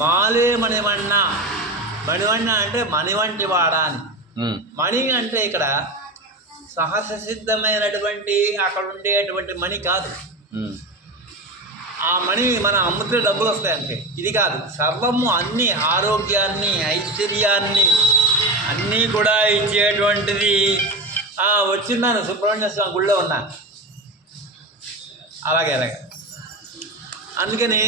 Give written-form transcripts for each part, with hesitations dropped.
మాలే మణివన్న. మణివన్న అంటే మణి వంటి వాడా అని. మణి అంటే ఇక్కడ సహజ సిద్ధమైనటువంటి అక్కడ ఉండేటువంటి మణి కాదు. ఆ మణి మన అమ్ముతే డబ్బులు వస్తాయి అంతే. ఇది కాదు, సర్వము అన్ని ఆరోగ్యాన్ని ఐశ్వర్యాన్ని అన్నీ కూడా ఇచ్చేటువంటిది. వచ్చిన్నాను సుబ్రహ్మణ్య స్వామి గుళ్ళో ఉన్నాను. అలాగే అందుకని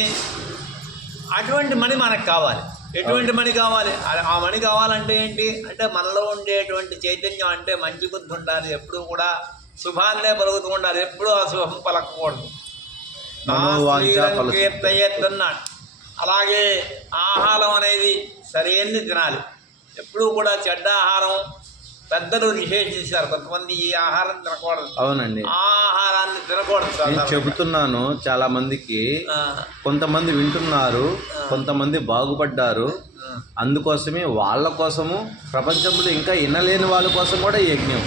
అటువంటి మణి మనకు కావాలి. ఎటువంటి మణి కావాలి? ఆ మణి కావాలంటే ఏంటి అంటే మనలో ఉండేటువంటి చైతన్యం అంటే మంచి బుద్ధి ఉండాలి. ఎప్పుడూ కూడా శుభాన్నే పలుకుతూ ఉండాలి, ఎప్పుడూ అశుభం పలకకూడదు. కీర్తయ్యన్నాడు. అలాగే ఆహారం అనేది సరైనది తినాలి. ఎప్పుడూ కూడా చెడ్డ ఆహారం పెద్దలు నిషేధించారు. కొంతమంది ఈ ఆహారం తినకూడదు. అవునండి, ఆహారాన్ని తినకూడదు. నేను చెబుతున్నాను చాలా మందికి. కొంతమంది వింటున్నారు, కొంతమంది బాగుపడ్డారు. అందుకోసమే వాళ్ళ కోసము, ప్రపంచంలో ఇంకా వినలేని వాళ్ళ కోసం కూడా ఈ యజ్ఞం.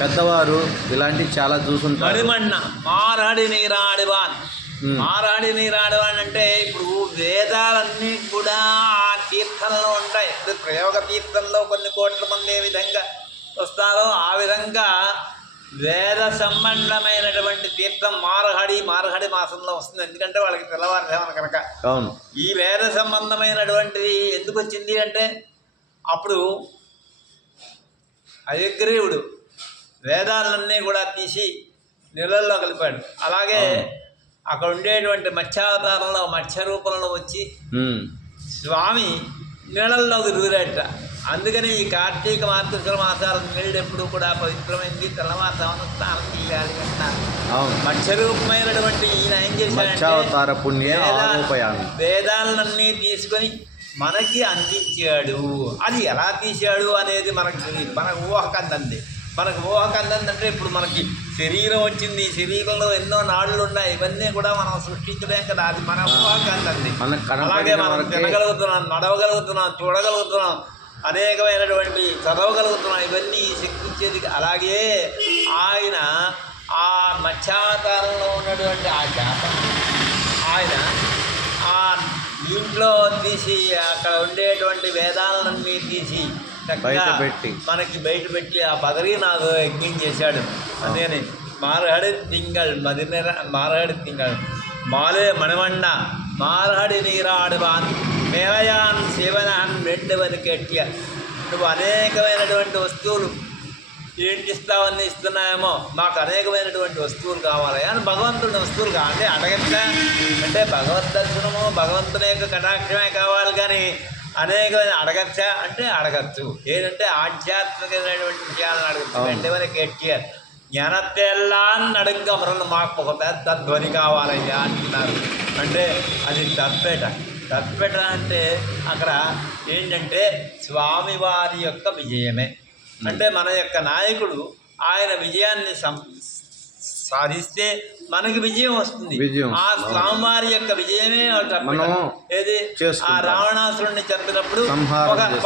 పెద్దవారు ఇలాంటివి చాలా చూసుంటారు. మరిమన్న మారాడి నీరాడివాన్. మారాడి నీరాడివాన్ అంటే ఇప్పుడు వేదాలన్నీ కూడా ఆ తీర్థంలో ఉంటాయి. ప్రయోగ తీర్థంలో కొన్ని కోట్ల మంది ఏ విధంగా వస్తారో ఆ విధంగా వేద సంబంధమైనటువంటి తీర్థం మారహడి మాసంలో వస్తుంది. ఎందుకంటే వాళ్ళకి తెల్లవారుజామున కనుక. అవును, ఈ వేద సంబంధమైనటువంటిది ఎందుకు వచ్చింది అంటే అప్పుడు హయగ్రీవుడు వేదాలన్నీ కూడా తీసి నీళ్ళల్లో కలిపాడు. అలాగే అక్కడ ఉండేటువంటి మత్స్యావతారంలో మత్స్య రూపంలో వచ్చి స్వామి నీళ్ళల్లోకి దూరేట. అందుకని ఈ కార్తీక మార్గశిర మాసాల నీళ్ళు ఎప్పుడు కూడా పవిత్రమైంది. తెల్లవారుజామున స్నానం చేయాలి అంటారు. మత్స్య రూపమైనటువంటి ఈయన ఏం చేశాడంటే వేదాలన్నీ తీసుకొని మనకి అందించాడు. అది ఎలా తీశాడు అనేది మనకు తెలియదు. మనకు ఊహకందంది. మనకు ఊహకందంటే ఇప్పుడు మనకి శరీరం వచ్చింది, శరీరంలో ఎన్నో నాళ్ళు ఉన్నాయి. ఇవన్నీ కూడా మనం సృష్టించలేం కదా, అది మన ఊహకందంది. అలాగే మనం తినగలుగుతున్నాం, నడవగలుగుతున్నాం, చూడగలుగుతున్నాం, అనేకమైనటువంటి చదవగలుగుతున్నాం. ఇవన్నీ శక్తించేది. అలాగే ఆయన ఆ మత్స్యావతారంలో ఉన్నటువంటి ఆ చేప ఆయన ఆ ఇంట్లో తీసి అక్కడ ఉండేటువంటి వేదాలన్నీ తీసి మనకి బయట పెట్టి ఆ బదరీనాథ్ యజ్ఞం చేశాడు. అందుకని మారహడి తింగళ్ మారహడి తింగళ్ మాలే మణివన్న మారహడి నీరాడువాన్ మేలయాన్ శివనాన్ మెండువని కెట్య. నువ్వు అనేకమైనటువంటి వస్తువులు ఏంటి ఇస్తావన్నీ ఇస్తున్నాయేమో, మాకు అనేకమైనటువంటి వస్తువులు కావాలి అని భగవంతుడి వస్తువులు అంటే అడగచ్చా అంటే భగవద్ దర్శనము భగవంతుని యొక్క కటాక్షమే కావాలి. కానీ అనేకమైన అడగచ్చా అంటే అడగచ్చు. ఏంటంటే ఆధ్యాత్మికమైనటువంటి విషయాలను అడగచ్చు. అంటే మనకి ఎట్టియారు జ్ఞానత్తెల్లాన్ని అడగమరలు మాకు ఒక పెద్ద ధ్వని కావాలయ్యా అంటున్నారు. అంటే అది తత్పేట అంటే అక్కడ ఏంటంటే స్వామివారి యొక్క విజయమే. అంటే మన యొక్క నాయకుడు ఆయన విజయాన్ని సాధిస్తే మనకి విజయం వస్తుంది. ఆ స్వామివారి యొక్క విజయమే ఏది ఆ రావణాసురుడిని చంపినప్పుడు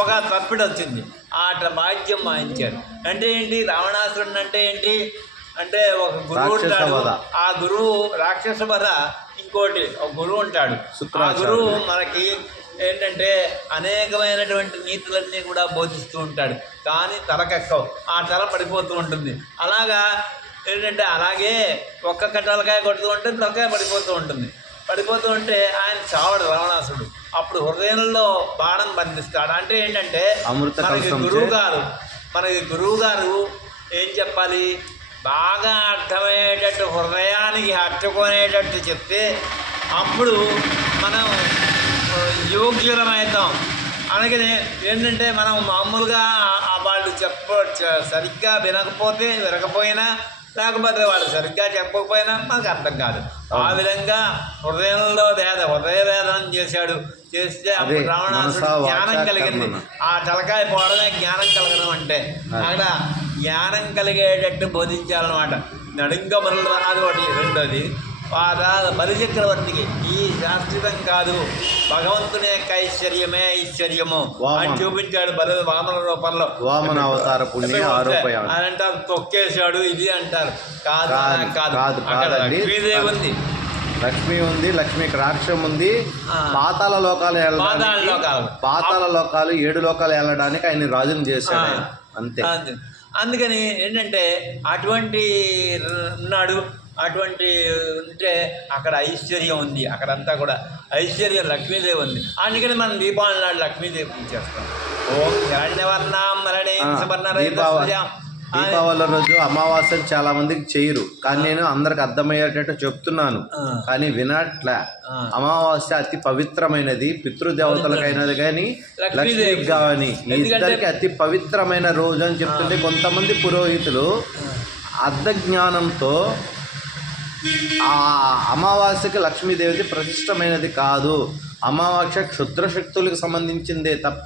ఒక తప్పిడి వచ్చింది. ఆ భాగ్యం వాయించాడు. అంటే ఏంటి రావణాసురుడిని అంటే ఏంటి అంటే ఒక గురువు ఉంటాడు. ఆ గురువు రాక్షస వధ. ఇంకోటి ఒక గురువు ఉంటాడు. ఆ గురువు మనకి ఏంటంటే అనేకమైనటువంటి నీతులన్నీ కూడా బోధిస్తూ ఉంటాడు. కానీ తలకెక్కవు, ఆ తల పడిపోతూ ఉంటుంది. అలాగా ఏంటంటే అలాగే ఒక్క తలకాయ కొడుతూ ఉంటే తలకాయ పడిపోతూ ఉంటే ఆయన చావడు రావణాసుడు. అప్పుడు హృదయంలో బాణం బంధిస్తాడు. అంటే ఏంటంటే మనకి గురువు గారు ఏం చెప్పాలి, బాగా అర్థమయ్యేటట్టు హృదయానికి హత్తుకునేటట్టు చెప్తే అప్పుడు మనం యోగ్యులమవుతాం. అలాగే ఏంటంటే మనం మామూలుగా వాళ్ళు సరిగ్గా వినకపోయినా లేకపోతే వాళ్ళు సరిగ్గా చెప్పకపోయినా మనకు అర్థం కాదు. ఆ విధంగా హృదయంలో హృదయ వేదనం చేస్తే అప్పుడు రావణాసుడు జ్ఞానం కలిగింది. ఆ తలకాయ పోవడమే జ్ఞానం కలగడం అంటే. అక్కడ జ్ఞానం కలిగేటట్టు బోధించాలన్నమాట. నడుంగమరులు అది ఒకటి. రెండోది బలిచక్రవర్తికి ఈ శాశ్వతం కాదు, భగవంతుని యొక్క ఐశ్వర్యము అని చూపించాడు వామన రూపంలో. వామన అవతార అని అంటారు, తొక్కేశాడు ఇది అంటారు. కాదు, అక్కడ లక్ష్మీదేవి ఉంది. లక్ష్మి ఉంది, లక్ష్మి కటాక్షం ఉంది. పాతాళ లోకాలు పాతాళ లోకాలు 7 లోకాలు వెళ్ళడానికి ఆయన రాజును చేశాడు ఆయన. అంతే. అందుకని ఏంటంటే అటువంటి ఉన్నాడు, అటువంటి ఉంటే అక్కడ ఐశ్వర్యం ఉంది, అక్కడంతా కూడా ఐశ్వర్యం లక్ష్మీదేవి ఉంది. అందుకని మనం దీపావళి నాడు లక్ష్మీదేవి పూజ చేస్తాం. ఓం హిరణ్యవర్ణాం నరణేం సువర్ణరహితం. దీపావళి రోజు అమావాస్య చాలా మందికి చేయరు, కానీ నేను అందరికి అర్థమయ్యేటట్టు చెప్తున్నాను. కానీ వినట్లే. అమావాస్య అతి పవిత్రమైనది, పితృదేవతలకైనది కానీ లక్ష్మీకి కానీ ఇద్దరికి అతి పవిత్రమైన రోజు అని చెప్తుంటే కొంతమంది పురోహితులు అర్ధజ్ఞానంతో ఆ అమావాస్యకి లక్ష్మీదేవిది ప్రతిష్టమైనది కాదు, అమావాస్య క్షుద్రశక్తులకు సంబంధించిందే తప్ప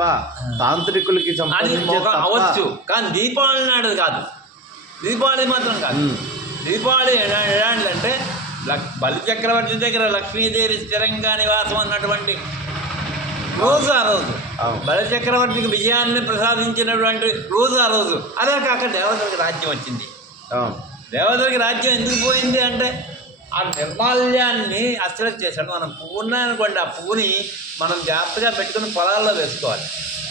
తాంత్రికులకి అవ్వచ్చు, కానీ దీపావళి నాడు కాదు. దీపావళి మాత్రం కాదు. దీపావళి ఎలాంటిదంటే బలి చక్రవర్తి దగ్గర లక్ష్మీదేవి స్థిరంగా నివాసం అన్నటువంటి రోజు ఆ రోజు, బలి చక్రవర్తికి విజయాన్ని ప్రసాదించినటువంటి రోజు ఆ రోజు. అదే కాక దేవతలకి రాజ్యం వచ్చింది. దేవతలకి రాజ్యం ఎందుకు పోయింది అంటే ఆ నిర్మాల్యాన్ని అశ్రద్ధ చేశాడు. మనం పువ్వు ఉన్నాయనుకోండి, ఆ పువ్వుని మనం జాగ్రత్తగా పెట్టుకుని పొలాల్లో వేసుకోవాలి.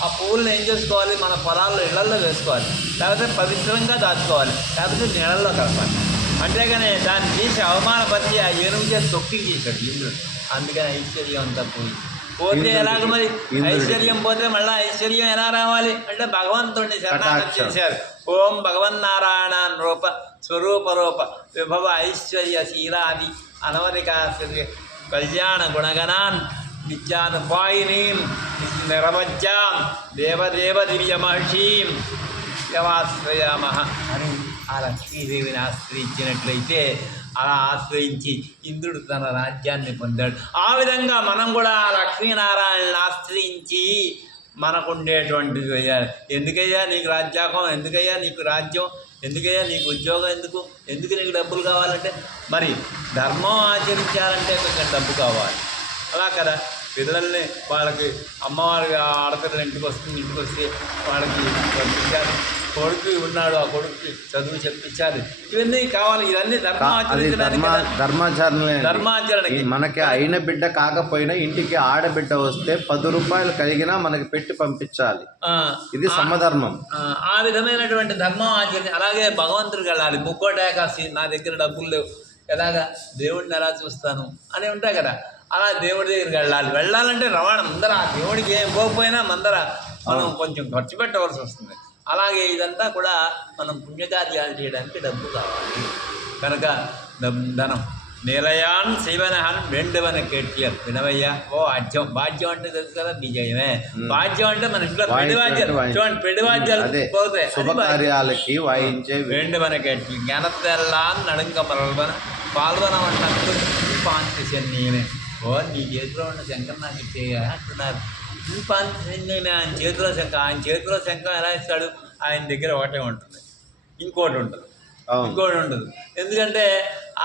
ఆ పువ్వులను ఏం చేసుకోవాలి, మన పొలాల్లో ఇళ్లల్లో వేసుకోవాలి, లేకపోతే పవిత్రంగా దాచుకోవాలి, లేకపోతే నీళ్ళల్లో కలపాలి. అంతేగాని దాన్ని తీసి అవమానపరిచి ఆ ఏనుగు చేసి తొక్కి చేశాడు ఇంద్రుడు. అందుకని ఐశ్వర్యం అంతా పోతే ఎలాగ మరి ఐశ్వర్యం పోతే మళ్ళీ ఐశ్వర్యం ఎలా రావాలి అంటే భగవంతుడిని శరణాగతి చేశారు. ఓం భగవన్నారాయణ రూప స్వరూప రూప విభవ ఐశ్వర్య శీలాది అనవరికాశ్వర్య కళ్యాణ గుణగణాన్ నిత్యానుపాయినీం నిరవజ్జాం దేవదేవ దివ్య మహర్షీం యమాశ్రయామః అని ఆ లక్ష్మీదేవిని ఆశ్రయించినట్లయితే అలా ఆశ్రయించి ఇంద్రుడు తన రాజ్యాన్ని పొందాడు. ఆ విధంగా మనం కూడా ఆ లక్ష్మీనారాయణని ఆశ్రయించి మనకుండేటువంటిది చేయాలి. ఎందుకయ్యా నీకు రాజ్యాకం, ఎందుకయ్యా నీకు రాజ్యం, ఎందుకయ్యా నీకు ఉద్యోగం, ఎందుకు నీకు డబ్బులు కావాలంటే మరి ధర్మం ఆచరించాలంటే కొంచెం డబ్బు కావాలి. అలా కదా పిల్లల్ని వాళ్ళకి అమ్మవారి ఆడపిల్లలు ఇంటికి వస్తే వాళ్ళకి పంపించాలి. కొడుకు ఉన్నాడు, ఆ కొడుకు చదువు చెప్పించాలి. ఇవన్నీ కావాలి. ఇవన్నీ ధర్మాచరణకి. మనకి అయిన బిడ్డ కాకపోయినా ఇంటికి ఆడబిడ్డ వస్తే 10 రూపాయలు కలిగినా మనకి పెట్టి పంపించాలి. ఇది సమధర్మం. ఆ విధమైనటువంటి ధర్మం ఆచరణ. అలాగే భగవంతుడికి వెళ్ళాలి. ముక్కోటి ఏకాదశి నా దగ్గర డబ్బులు లేవు, ఎలాగా దేవుడిని ఎలా చూస్తాను అని ఉంటాయి కదా. అలా దేవుడి దగ్గరికి వెళ్ళాలంటే రవాణా ముందర దేవుడికి ఏం పోకపోయినా ముందర మనం కొంచెం ఖర్చు పెట్టవలసి వస్తుంది. అలాగే ఇదంతా కూడా మనం పుణ్యకార్యాలు చేయడానికి డబ్బు కావాలి కనుక ధనం నిలయాన్ శివనహన్ వెండువన కేట్యం వినవయ్యా. ఓ అజ్యం బాధ్యం అంటే తెలుసు కదా, విజయమే. బాధ్యం అంటే మన ఇంట్లో పెడివాద్యాలు చూడండి, పెడివాద్యాలు పోతాయి, శుభకార్యాలకి వాయించే వెండువన కేట్యం జ్ఞానత్తెల్లాన్ నడుంక పరల్వన పాల్వనం అన్నట్టు పాంతి శన్యమే. ఓ నీ చేతిలో ఉన్న శంకర్ నాకు ఇచ్చేయా అంటున్నారు. ఆయన చేతిలో శంఖం, ఆయన చేతిలో శంఖం ఎలా ఇస్తాడు? ఆయన దగ్గర ఒకటే ఉంటుంది, ఇంకోటి ఉండదు. ఎందుకంటే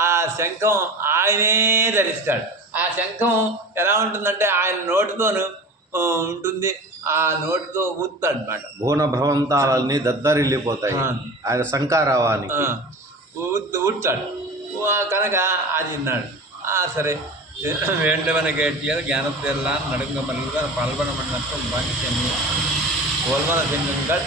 ఆ శంఖం ఆయనే ధరిస్తాడు. ఆ శంఖం ఎలా ఉంటుందంటే ఆయన నోటితోను ఉంటుంది, ఆ నోటితో ఊతాడు అనమాట. భువన భవంతాలన్నీ దద్దరిల్లిపోతాయి ఆయన శంఖారావానికి ఊడ్తాడు కనుక అది విన్నాడు. సరే వేండవన కేట్యాలు జ్ఞానతెల్లా నడుంగ మల్లుగా పాల్గొనమన్నట్టు బాధ్యతని ఓల్వన సింగంగా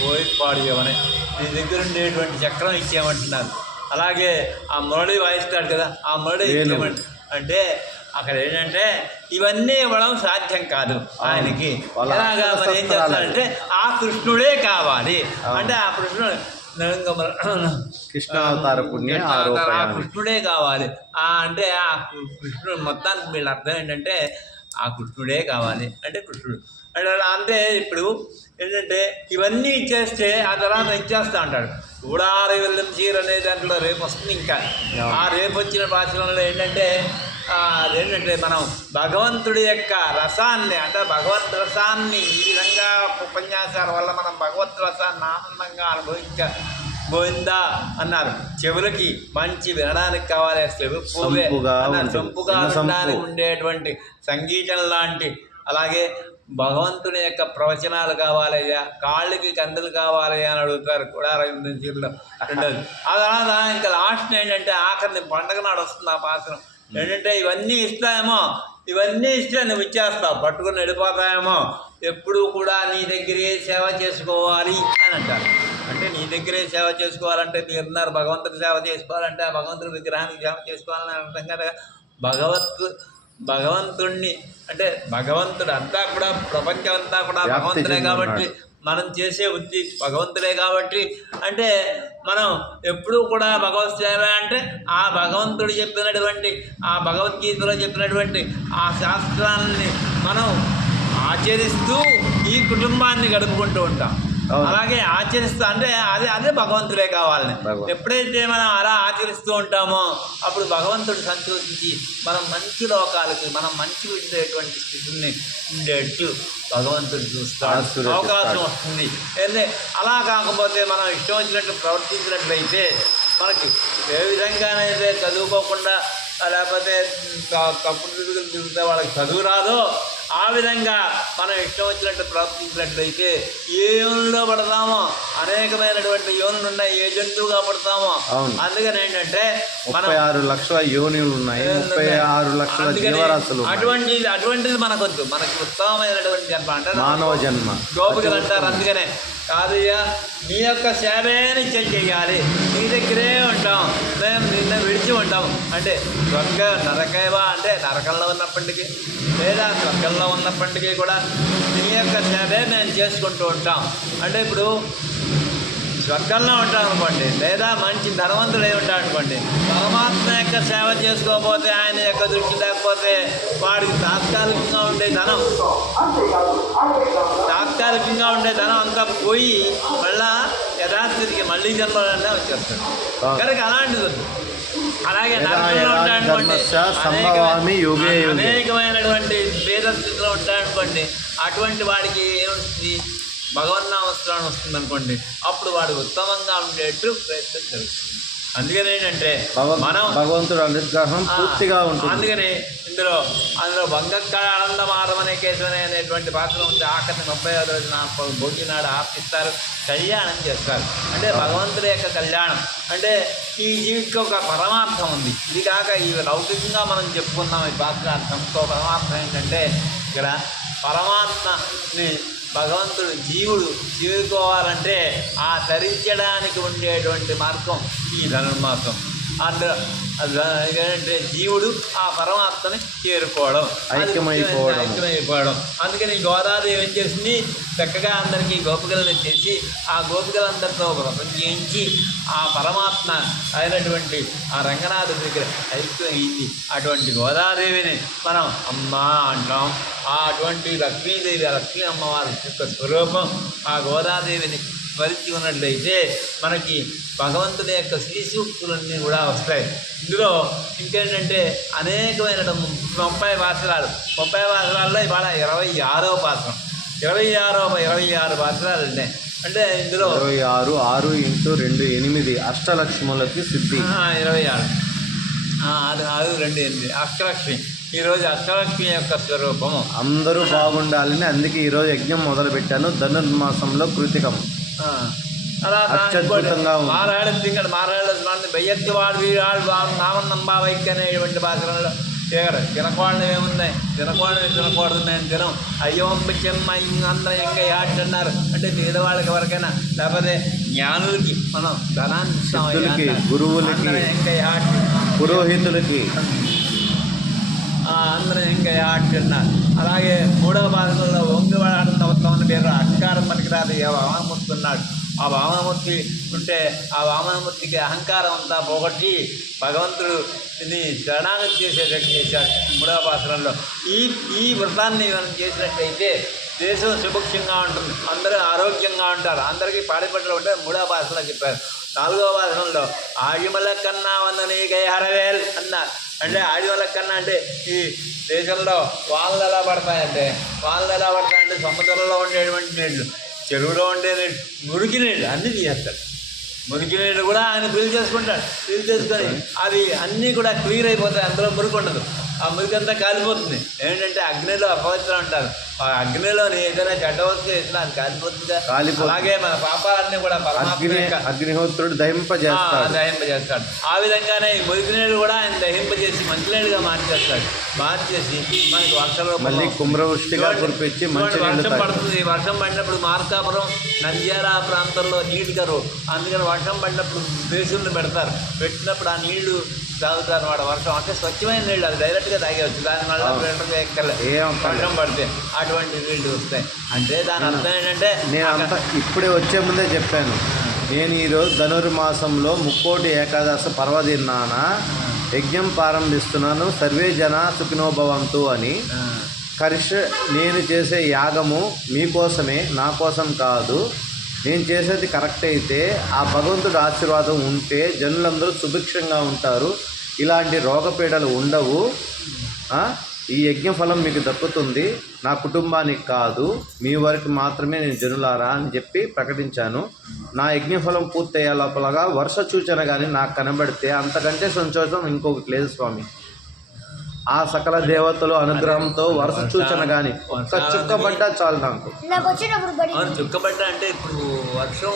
పోయిపాడియవనే నీ దగ్గర ఉండేటువంటి చక్రం ఇచ్చేయమంటున్నారు. అలాగే ఆ మురళి వాయిస్తాడు కదా, ఆ మురళి ఇచ్చేయమంట అంటే అక్కడ ఏంటంటే ఇవన్నీ ఇవ్వడం సాధ్యం కాదు ఆయనకి. ఎలాగా మరి ఏం చేస్తారంటే ఆ కృష్ణుడే కావాలి అంటే ఆ కృష్ణుడు కృష్ణావతార కృష్ణుడే కావాలి అంటే ఆ కృష్ణుడు మొత్తానికి వీళ్ళ అర్థం ఏంటంటే ఆ కృష్ణుడే కావాలి అంటే కృష్ణుడు అంటే ఇప్పుడు ఏంటంటే ఇవన్నీ ఇచ్చేస్తే ఆ తర్వాత ఇచ్చేస్తా అంటాడు. ఊడారి వెళ్ళం చీర అనే దాంట్లో రేపు వస్తుంది. ఇంకా ఆ రేపు వచ్చిన భాషలో ఏంటంటే అదేంటంటే మనం భగవంతుడి యొక్క రసాన్ని అంటే భగవత్ రసాన్ని ఈ విధంగా ఉపన్యాసాల వల్ల మనం భగవత్ రసాన్ని ఆనందంగా గోవిందా అన్నారు. చెవులకి మంచి వినడానికి కావాలి, చెంపుగా వినడానికి ఉండేటువంటి సంగీతం లాంటి, అలాగే భగవంతుని యొక్క ప్రవచనాలు కావాలయ్యా, కాళ్ళకి కందులు కావాలయ్యా అని అడుగుతారు కూడా రెండోది. ఆ తర్వాత ఇంకా లాస్ట్ ఏంటంటే ఆఖరిని పండగ నాడు వస్తుంది ఆ పాసనం. ఏంటంటే ఇవన్నీ ఇస్తే నువ్వు ఇచ్చేస్తావు, పట్టుకుని వెళ్ళిపోతాయేమో, ఎప్పుడు కూడా నీ దగ్గరే సేవ చేసుకోవాలి అని అంటారు. అంటే నీ దగ్గరే సేవ చేసుకోవాలంటే మీరు ఉన్నారు, భగవంతుడి సేవ చేసుకోవాలంటే ఆ భగవంతుడి విగ్రహానికి సేవ చేసుకోవాలని అర్థం కదా. భగవంతుణ్ణి అంటే భగవంతుడు అంతా కూడా, ప్రపంచం అంతా కూడా భగవంతుడే కాబట్టి, మనం చేసే వృత్తి భగవంతుడే కాబట్టి, అంటే మనం ఎప్పుడూ కూడా భగవత్ సేవ అంటే ఆ భగవంతుడు చెప్పినటువంటి, ఆ భగవద్గీతలో చెప్పినటువంటి ఆ శాస్త్రాన్ని మనం ఆచరిస్తూ ఈ కుటుంబాన్ని గడుపుకుంటూ ఉంటాం. అలాగే ఆచరిస్తూ అంటే అదే భగవంతుడే కావాలని ఎప్పుడైతే మనం అలా ఆచరిస్తూ ఉంటామో అప్పుడు భగవంతుడు సంతోషించి మనం మంచి లోకాలకి, మనం మంచి ఉండేటువంటి స్థితిని ఉండేట్టు భగవంతుడు చూస్తాడు, అవకాశం వస్తుంది. ఏంటంటే అలా కాకపోతే మనం ఇష్టం వచ్చినట్టు ప్రవర్తించినట్లయితే మనకి ఏ విధంగానైతే చదువుకోకుండా లేకపోతే తప్పుడు తిరిగితే వాళ్ళకి చదువు రాదో ఆ విధంగా మనం ఇష్టం వచ్చినట్టు ప్రవర్తించినట్లయితే ఏ యోనులో పడతామో, అనేకమైనటువంటి యోనులు ఉన్నాయి, ఏ జంతువుగా పడతామో. అందుకని ఏంటంటే 36 లక్షల యోనులు ఉన్నాయి, 36 లక్షల జీవరాశులు. అటువంటిది మనకొద్దు, మనకి ఉత్తమమైనటువంటి జన్మ అంటే మానవ జన్మ. గోపికలు అంటారు అందుకనే, కాదయ్యా నీ యొక్క సేవే నిత్యం చెయ్యాలి, నీ దగ్గరే ఉంటాం, మేము నిన్న విడిచి ఉంటాం అంటే నరకైవా అంటే నరకంలో ఉన్నప్పటికీ లేదా స్వర్గంలో ఉన్నప్పటికీ కూడా నీ యొక్క సేవే మేము చేసుకుంటూ ఉంటాం. అంటే ఇప్పుడు స్వర్గంలో ఉంటాం అనుకోండి, లేదా మంచి ధనవంతుడై ఉంటాం అనుకోండి, పరమాత్మ యొక్క సేవ చేసుకోకపోతే, ఆయన యొక్క దృష్టి లేకపోతే వాడికి తాత్కాలికంగా ఉండే ధనం అంతా పోయి మళ్ళా యథాస్థితికి మళ్ళీ జన్మలన్నా వచ్చేస్తాడు. కనుక అలాంటిది. అలాగే నరకంలో ఉంటాయనుకోండి, అనేకమైనటువంటి భేద స్థితిలో ఉంటాయనుకోండి, అటువంటి వాడికి ఏమొస్తుంది, భగవన్నామస్మరణ వస్తుంది అనుకోండి, అప్పుడు వాడు ఉత్తమంగా ఉండేట్టు ప్రయత్నం జరుగుతుంది. అందుకని ఏంటంటే మనం భగవంతుడు అనుగ్రహం పూర్తిగా ఉంటుంది. అందుకని అందులో వంగక్కడ ఆనందమారం అనే కేశవనే అనేటువంటి పాత్ర ఉంది. ఆఖరి 30వ రోజున భోగి నాడు ఆపిస్తారు, కళ్యాణం చేస్తారు. అంటే భగవంతుడి యొక్క కళ్యాణం అంటే ఈ జీవికి ఒక పరమార్థం ఉంది. ఇది కాక ఈ లౌకికంగా మనం చెప్పుకున్నాం ఈ పాత్రార్థంతో. పరమార్థం ఏంటంటే ఇక్కడ పరమాత్మని భగవంతుడు జీవుడు చేరుకోవాలంటే ఆ తరించడానికి ఉండేటువంటి మార్గం ఈ ధనుర్మాసం. అందులో ఏంటంటే జీవుడు ఆ పరమాత్మని చేరుకోవడం, ఐక్యమైపోవడం. అందుకని గోదాదేవి ఏం చేసింది, చక్కగా అందరికీ గోపికలను చేసి ఆ గోపికలందరితో వ్రతం చేయించి ఆ పరమాత్మ అయినటువంటి ఆ రంగనాథుడి దగ్గర ఐక్యమైంది. అటువంటి గోదాదేవిని మనం అమ్మ అంటాం. అటువంటి లక్ష్మీ అమ్మవారి యొక్క స్వరూపం ఆ గోదాదేవిని స్మరించి ఉన్నట్లయితే మనకి భగవంతుడి యొక్క శ్రీ సూక్తులన్నీ కూడా వస్తాయి. ఇందులో ఇంకేంటంటే అనేకమైన 30 పాత్రలలో ఇవాళ 26వ పాత్రం, 26 పాత్రలు ఉన్నాయి. అంటే ఇందులో 26 6 × 2 8 అష్టలక్ష్ములకి సిద్ధి. 26 6 2 8 అష్టలక్ష్మి. ఈరోజు అష్టలక్ష్మి యొక్క స్వరూపము. అందరూ బాగుండాలని అందుకే ఈరోజు యజ్ఞం మొదలుపెట్టాను. ధనుర్మాసంలో కృతికం అలా అత్యద్భుతంగా మారాడు బయ్యత్తి వాడు వీడాడు నామన్నంబా వైక్ అనేటువంటి భాషలలో తినకూడదు ఏమున్నాయి, తినకూడదు నేను తినం. అయ్యో చెమ్మ అందరం ఇంకా యాడ్ అన్నారు. అంటే పేదవాళ్ళకి ఎవరికైనా లేకపోతే జ్ఞానులకి మనం ధనాన్ని ఇస్తాం, గురువులకి, ఇంకా యాడ్ పురోహితులకి అందరం ఇంకా ఆడుతున్నారు. అలాగే 3వ భాగంలో వంగివాడంత ఉత్తమని పేరు అహంకారం పనికిరాదు వామనమూర్తి ఉన్నాడు. ఆ వామనమూర్తి ఉంటే ఆ వామనమూర్తికి అహంకారం అంతా పోగొట్టి భగవంతుడు ఇది శరణాగతి చేసేటట్టు చేశాడు 3వ పాత్రలో. ఈ వ్రతాన్ని మనం చేసినట్టయితే దేశం సుభిక్షంగా ఉంటుంది, అందరూ ఆరోగ్యంగా ఉంటారు, అందరికీ పాడిపట్లు ఉంటే 3వ పాత్రలో చెప్పారు. 4వ పాత్రలో ఆయుమల కన్నా వందనీకై హరవేల్ అన్నారు. అంటే ఆదివాళ్ళ కన్నా అంటే ఈ దేశంలో వాళ్ళు ఎలా పడతాయంటే సముద్రంలో ఉండేటువంటి నీళ్ళు, చెరువులో ఉండే నీళ్ళు, మురికి నీళ్ళు అన్నీ తీసేస్తాడు. మురికి నీళ్ళు కూడా ఆయన ఫిల్ చేసుకొని అవి అన్నీ కూడా క్లియర్ అయిపోతాయి. అందులో మురికి ఉండదు, ఆ మురికి అంతా కాలిపోతుంది. ఏంటంటే అగ్నిలో అపవిత్రం అంటారు. ఆ అగ్నిలోని ఏదైనా చెడ్డ వస్తువు వేసినా అది కాలిపోతుందా? కాలిపోతుంది. అలాగే మన పాపాలన్నీ కూడా పరమాత్మ యొక్క అగ్నిహోత్రుడు దహింపజేస్తాడు. దహింపజేస్తాడు. ఆ విధంగానే ఈ మురికి నీళ్ళు కూడా ఆయన దహింపజేసి మంచినీళ్ళుగా మార్చేస్తాడు. మార్చేసి మనకి వర్షంలో మళ్ళీ కుంభవృష్టిగా కురిపించి మంచి వర్షం పడుతుంది. వర్షం పడినప్పుడు మార్కాపురం నంద్యాల ప్రాంతంలో నీటి కరువు, అందుకని వర్షం పడినప్పుడు బేసులు పెడతారు. పెట్టినప్పుడు ఆ నీళ్లు తాగుతారు వాడు. వర్షం అంటే స్వచ్ఛమైన నీళ్ళు, అది డైరెక్ట్గా తాగేవచ్చు. దానివల్ల ఫిల్టర్ వర్షం పడితే అటువంటి నీళ్లు వస్తాయి. అంటే దాని అర్థం ఏంటంటే నేను అంతా ఇప్పుడే వచ్చే ముందే చెప్పాను. నేను ఈరోజు ధనుర్మాసంలో ముక్కోటి ఏకాదశి పర్వదినాన యజ్ఞం ప్రారంభిస్తున్నాను. సర్వే జన సుఖినోభవంతు అని. నేను చేసే యాగము మీకోసమే, నా కోసం కాదు. నేను చేసేది కరెక్ట్ అయితే ఆ భగవంతుడి ఆశీర్వాదం ఉంటే జనులందరూ సుభిక్షంగా ఉంటారు. ఇలాంటి రోగపీడలు ఉండవు. ఈ యజ్ఞ ఫలం మీకు దక్కుతుంది, నా కుటుంబానికి కాదు, మీ వరకు మాత్రమే నేను జనులారా అని చెప్పి ప్రకటించాను. నా యజ్ఞఫలం పూర్తయ్యే లోపలగా వర్ష సూచన కానీ నాకు కనబడితే అంతకంటే సంతోషం ఇంకొకటి లేదు స్వామి. ఆ సకల దేవతలు అనుగ్రహంతో వర్ష సూచన కానీ ఒక్క చుక్కబడ్డా చాలు నాకు. చుక్కబడ్డా అంటే ఇప్పుడు వర్షం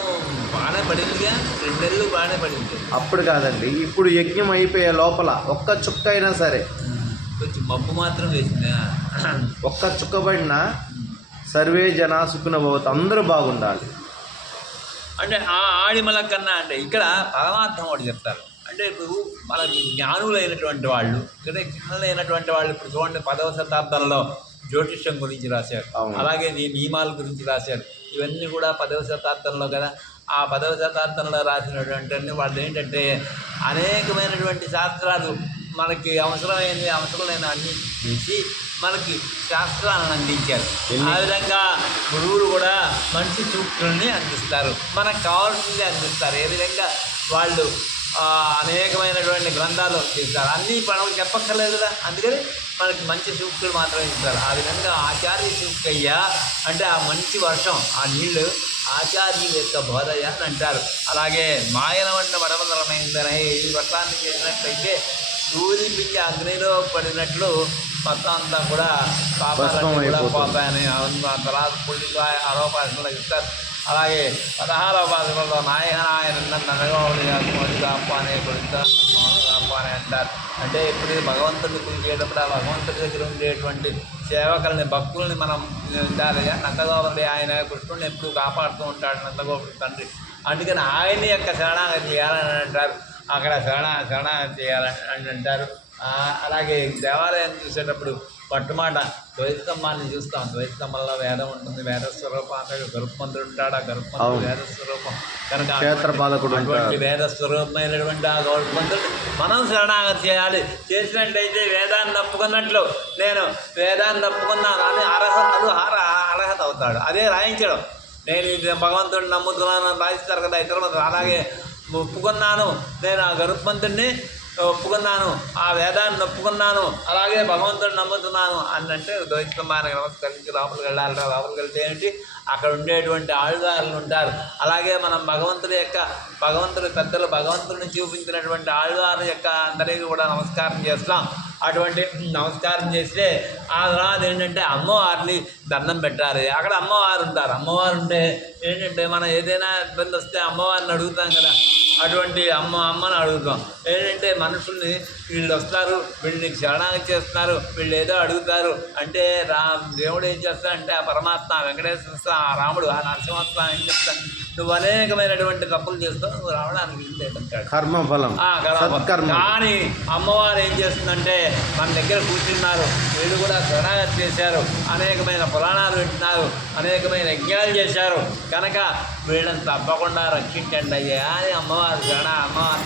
బాగానే పడిందిగా, 2 నెలలు బాగానే పడింది. అప్పుడు కాదండి, ఇప్పుడు యజ్ఞం అయిపోయే లోపల ఒక్క చుక్క అయినా సరే, కొంచెం మబ్బు మాత్రం వేసిందా, ఒక్క చుక్క పడినా సర్వే జన సుఖినోభవంతు, అందరూ బాగుండాలి. అంటే ఆ ఆడిమల కన్నా అంటే ఇక్కడ పరమార్థం ఒకటి చెప్తారు. అంటే ఇప్పుడు మనకి జ్ఞానులైనటువంటి వాళ్ళు, అంటే జ్ఞానులైనటువంటి వాళ్ళు ఇప్పుడు చూడండి 10వ శతాబ్దంలో జ్యోతిష్యం గురించి రాశారు. అలాగే నియమాల గురించి రాశారు. ఇవన్నీ కూడా 10వ శతాబ్దంలో కదా. ఆ 10వ శతాబ్దంలో రాసినటువంటి వాళ్ళు ఏంటంటే అనేకమైనటువంటి శాస్త్రాలు మనకి అవసరమైనవి, అవసరం లేని అన్ని తీసి మనకి శాస్త్రాలను అందించారు. ఆ విధంగా గురువులు కూడా మంచి సూక్తుల్ని అందిస్తారు, మనకు కావాల్సింది అందిస్తారు. ఏ విధంగా వాళ్ళు అనేకమైనటువంటి గ్రంథాలు తీస్తారు. అన్నీ మనకు చెప్పక్కర్లేదు కదా, అందుకని మనకి మంచి సూక్తులు మాత్రమే ఇస్తారు. ఆ విధంగా ఆచార్య సూక్తయ్య అంటే ఆ మంచి వర్షం, ఆ నీళ్లు ఆచార్యుల యొక్క బోధయ్య అని అంటారు. అలాగే మాయన వంట మడమదలమైందని ఈ వ్రతాన్ని చేసినట్లయితే సూర్యుడి పిచ్చి అగ్నిలో పడినట్లు మొత్తం అంతా కూడా పాపాలన్నీ కూడా పోతాయని తర్వాత పుల్లిగా ఆరోపాసనలు ఇస్తారు. అలాగే 16వ పాసనలో నాయన నన్నగోడిగాపు అనే కాపు అని అంటారు. అంటే ఇప్పుడు భగవంతుడిని పిలిచేటప్పుడు ఆ భగవంతుడి దగ్గర ఉండేటువంటి సేవకుల్ని, భక్తుల్ని మనం ఉండాలయ్యా. నందగోపుడి ఆయన కృష్ణుడిని ఎప్పుడు కాపాడుతూ ఉంటాడు నందగోపుడి తండ్రి. అందుకని ఆయన్ని యొక్క శరణాగతి చేయాలని అంటారు. అక్కడ శరణాగతి చేయాలని అంటారు. అలాగే దేవాలయం చూసేటప్పుడు పట్టుమాట ద్వైతస్తంభాన్ని చూస్తాం. ద్వైతస్తంభంలో వేదం ఉంటుంది, వేద స్వరూపం. అంటే గరుత్మంతుడు ఉంటాడు, ఆ గరుత్మంతుడు వేద స్వరూపం కనుక అటువంటి వేద స్వరూపమైనటువంటి ఆ గరుత్మంతుడు మనం శరణాగతి చేయాలి. చేసినట్టయితే వేదాన్ని నప్పుకున్నట్లు, నేను వేదాన్ని నప్పుకున్నాను అని అర్హత అవుతాడు. అదే రాయించడం. నేను భగవంతుడిని నమ్ముతున్నాను అని రాయిస్తారు కదా ఇతరులు. అలాగే ఒప్పుకున్నాను, నేను ఆ గరుత్మంతుడిని ఒప్పుకున్నాను, ఆ వేదాన్ని ఒప్పుకున్నాను, అలాగే భగవంతుడిని నమ్ముతున్నాను అని అంటే ద్వైతస్తంభానికి నమస్కరించి లోపలికి వెళ్ళాలి. లోపలికి వెళ్తే ఏంటి, అక్కడ ఉండేటువంటి ఆళ్వార్లు ఉంటారు. అలాగే మనం భగవంతుడి పెద్దలు భగవంతుడిని చూపించినటువంటి ఆళ్వారు యొక్క అందరికీ కూడా నమస్కారం చేస్తాం. అటువంటి నమస్కారం చేస్తే ఆ తర్వాత ఏంటంటే అమ్మవారిని దండం పెట్టాలి. అక్కడ అమ్మవారు ఉంటారు. అమ్మవారు ఉంటే ఏంటంటే మనం ఏదైనా ఇబ్బంది వస్తే అమ్మవారిని అడుగుతాం కదా, అటువంటి అమ్మని అడుగుతాం. ఏంటంటే మనుషుల్ని వీళ్ళు వస్తారు, వీళ్ళు నీకు శరణాగతి చేస్తున్నారు, వీళ్ళు ఏదో అడుగుతారు అంటే దేవుడు ఏం చేస్తాడంటే ఆ పరమాత్మ వెంకటేశ్వర స్వామి, ఆ రాముడు, ఆ నరసింహస్వామి ఏం చెప్తాను, నువ్వు అనేకమైనటువంటి తప్పులు చేస్తావు, నువ్వు రావడానికి లేదంటాడు. కర్మఫలం. కానీ అమ్మవారు ఏం చేస్తుందంటే మన దగ్గర కూర్చున్నారు, వీళ్ళు కూడా శరణాగతి చేశారు, అనేకమైన పురాణాలు వింటున్నారు, అనేకమైన యజ్ఞాలు చేశారు కనుక వీళ్ళని తప్పకుండా రక్షించండి అయ్యా అని అమ్మవారు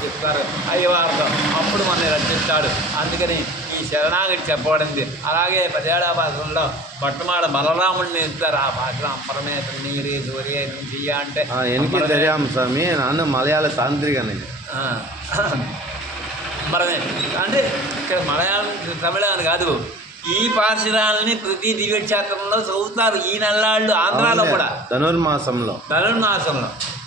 చెప్తారు అయ్యవారితో. అప్పుడు మనల్ని రక్షిస్తాడు. అందుకని ఈ శరణాగతి చెప్పబడింది. అలాగే 17వ భాషలో పట్టుమాడ బలరాముడిని ఇస్తారు. ఆ భాషలో అమ్మరమే నీరి సూర్య చెయ్య అంటే స్వామి నాన్న మలయాళ తాంత్రికని అమ్మరమే అంటే ఇక్కడ మలయాళం తమిళం అని కాదు, ఈ పాఠశాలని ప్రతి దివ్యక్షేత్రంలో చదువుతారు ఈ నెల్లాళ్ళు. ఆంధ్రాలో కూడా ధనుర్మాసంలో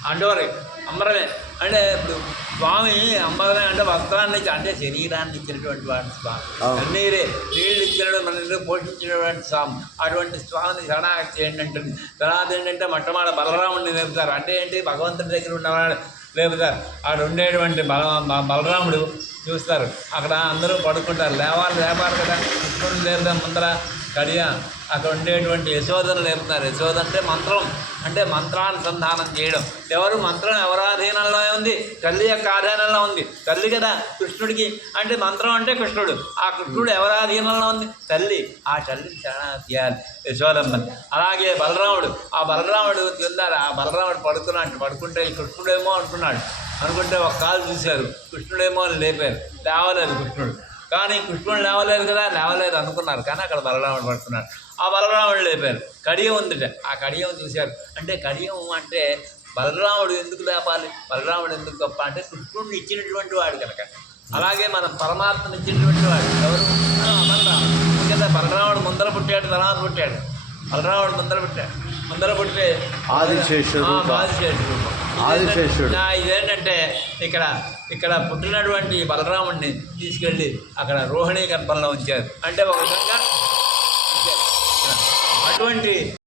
అంటేవారు అమ్మరమే. అంటే ఇప్పుడు స్వామి అంబరం అంటే వస్త్రాన్ని అంటే శరీరాన్ని ఇచ్చినటువంటి వాడు స్వామి. నీళ్ళు ఇచ్చినటువంటి మన పోషించినటువంటి స్వామి. అటువంటి స్వామిని శరణాగతి చేయండి అంటుంది. తర్వాత ఏంటంటే మొట్టమొదటి బలరాముడిని లేపుతారు. అంటే ఏంటి, భగవంతుడి దగ్గర ఉన్నవాడు లేపుతారు. ఆడ ఉండేటువంటి బలరాముడు చూస్తారు. అక్కడ అందరూ పడుకుంటారు. లేపాలి కదా, కృష్ణుడిని లేపుతాం ముందర కడియ. అక్కడ ఉండేటువంటి యశోదను లేపుతారు. యశోద అంటే మంత్రం, అంటే మంత్రానుసంధానం చేయడం. మంత్రం ఎవరి ఆధీనంలో ఉంది? తల్లి యొక్క ఆధీనంలో ఉంది. తల్లి కదా కృష్ణుడికి. అంటే మంత్రం అంటే కృష్ణుడు. ఆ కృష్ణుడు ఎవరి ఆధీనంలో ఉంది? తల్లి. ఆ తల్లిని చాలా చేయాలి యశోదమ్మని. అలాగే బలరాముడు. ఆ బలరాముడు తిన్నారు. ఆ బలరాముడు పడుకుంటే కృష్ణుడేమో అనుకుంటే ఒక కాలు చూశారు. కృష్ణుడేమో అని లేపారు. లేవలేదు కృష్ణుడు. కానీ కృష్ణుడు లేవలేదు అనుకున్నారు. కానీ అక్కడ బలరాముడు పడుతున్నాడు. ఆ బలరాముడు లేపారు. కడియం ఉందిట. ఆ కడియం చూశారు. అంటే కడియం అంటే బలరాముడు ఎందుకు లేపాలి, బలరాముడు ఎందుకు గొప్ప అంటే కృష్ణుడిని ఇచ్చినటువంటి వాడు కనుక. అలాగే మనం పరమాత్మని ఇచ్చినటువంటి వాడు ఎవరు? బలరాముడు. ఎందుకంటే బలరాముడు ముందర పుట్టాడు, తర్వాత పుట్టాడు. బలరాముడు ముందర పుట్టే ఆదిశేషుడు. ఇదేంటంటే ఇక్కడ పుట్టినటువంటి బలరాముడిని తీసుకెళ్ళి అక్కడ రోహిణీ గర్భంలో ఉంచారు. అంటే ఒక విధంగా అటువంటి